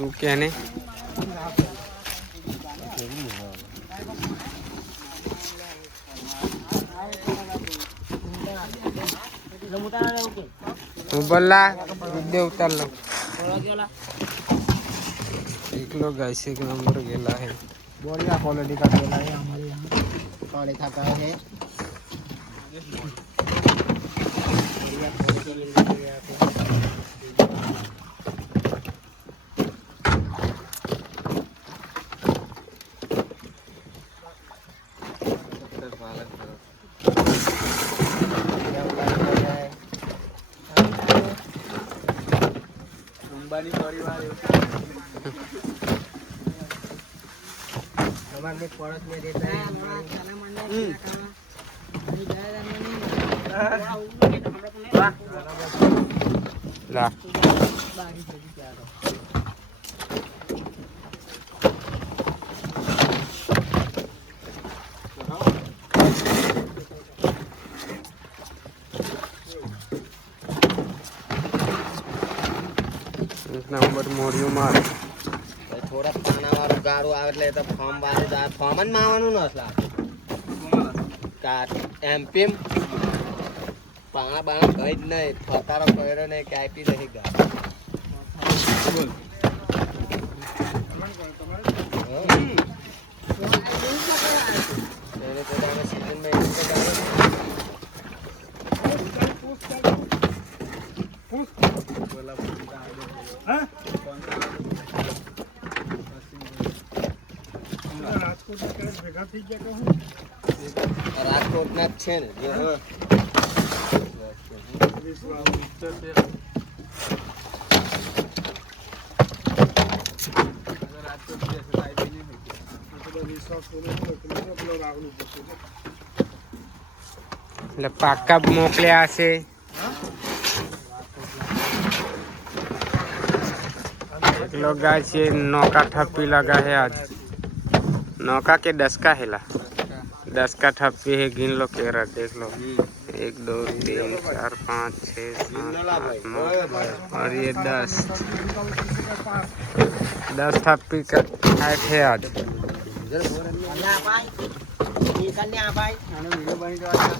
तू कहने बोला वीडियो उतार लो। एक लोग ऐसे एक नंबर गेला है, बढ़िया क्वालिटी का केला है हमारे यहाँ। काले खाता है अंबानी परिवार हमारे पड़ोस में देता है ला एक नंबर मोरियो मार थोड़ा खाना वाला गारो आवले तो फॉर्म वाले दा फॉर्मन मावनु नसला का एमपीएम पाणा बाणा कઈ જ નહીં ફતારો કર્યો નહીં કાપી રહી ગા બોલ तेरे तो जाने सीजन में इसको डालो बोला हां राजकोट में कैसे भेगा थी क्या कहूं राजकोट ना छे ने जो हां पाका मोकल्या से एक लोग गाय से नौका ठप्पी लगा है आज नौका के 10 का हेला 10 का ठप्पी है गिन लो केरा देख लो 1 2 3 4 5 6 7 8 9 और ये 10 ठप्पी का हाइट है आज